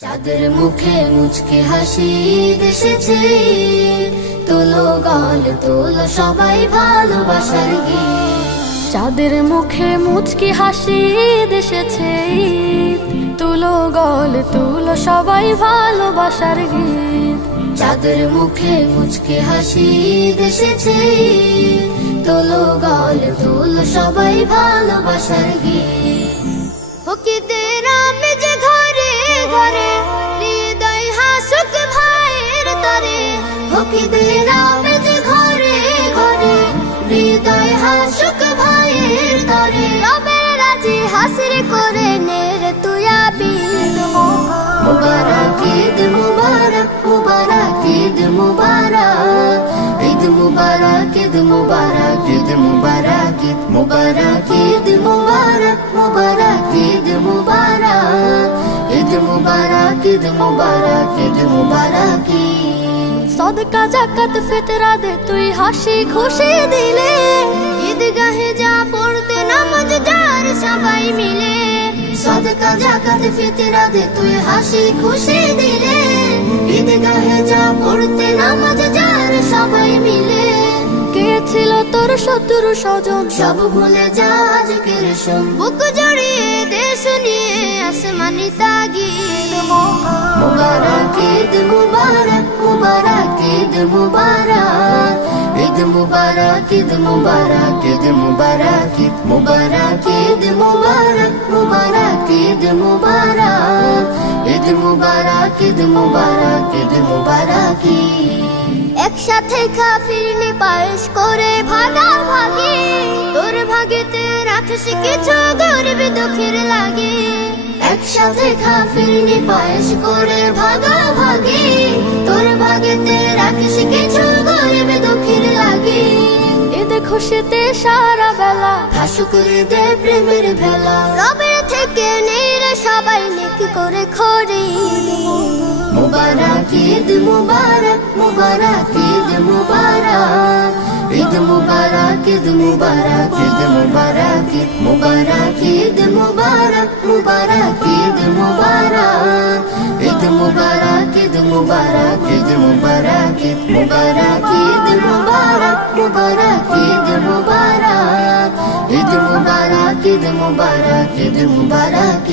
চাঁদের মুখে মুচকি হাসি দেশেছে, তোলো গাল তোলো সবাই ভালোবাসার গীত। চাঁদের মুখে মুচকি হাসি দেশেছে, তুলো গল তুলো সবাই ভালোবাসার গীত। চাঁদের মুখে মুচকি হাসি দেশেছে, তোলো গাল তোলো সবাই ভালোবাসার গীত। ফকিদের আমেজ ঘরে ঘরে, হৃদয় হাসুক ভাইয়ের তরে। ফকিদের আমেজ ঘরে ঘরে, হৃদয় হাসুক ভাইয়ের তরে। রবের রাজি হাসির করে নে রে তুই আবিদ। মুবারক ঈদ মুবারক, মুবারক ঈদ মুবারক, ঈদ মুবারক ঈদ মুবারক, ঈদ মুবারক ঈদ মুবারক, ঈদ মুবারক মুবারক ঈদ মুবারক, ঈদ মুবারক ঈদ মুবারক, ঈদ মুবারক। সদকা জাকাত ফিতরা দে তুই হাসি খুশি দিলে, ঈদগাহে যা পড়তে নামাজ যার সবাই মিলে। সদকা জাকাত ফিতরা দে তুই হাসি খুশি দিলে, ঈদগাহে যা পড়তে নামাজ যার সবাই মিলে। কে ছিল তোর শত্রু স্বজন সব ভুলে যা আজকের শোন, বুক জড়িয়ে দেশ নিয়ে আসমানি তাগিদ। মুবারক ঈদ মুবারক, মুবারক ঈদ মুবারক, ঈদ মুবারক ঈদ মুবারক, ঈদ মুবারক ঈদ মুবারক, ঈদ মুবারক মুবারক ঈদ মুবারক, ঈদ মুবারক ঈদ মুবারক, ঈদ মুবারক। একসাথে খাফিরনি পায়েস করে ভাগাভাগি, তোর ভাগেতে রাখিস কিছু গরিব দুঃখের লাগে। একসাথে খাফিরনি পায়েস করে ভাগাভাগি, তোর ভাগেতে রাখিস কিছু গরিব দুঃখীর লাগে। এতে খুশিতে সারা বেলা হাসুক দে প্রেমের ভেলা, রবের থেকে নেই রে সবাই নেকি করে খড়ি। মুবারক ঈদ মুবারক, মুবারক ঈদ মুবারক, ঈদ মুবারক ঈদ মুবারক, ঈদ মুবারক ঈদ মুবারক, ঈদ মুবারক মুবারক ঈদ মুবারক, ঈদ মুবারক ঈদ মুবারক, ঈদ মুবারক ঈদ মুবারক, ঈদ মুবারক মুবারক ঈদ মুবারক, ঈদ মুবারক ঈদ মুবারক, ঈদ মুবারক।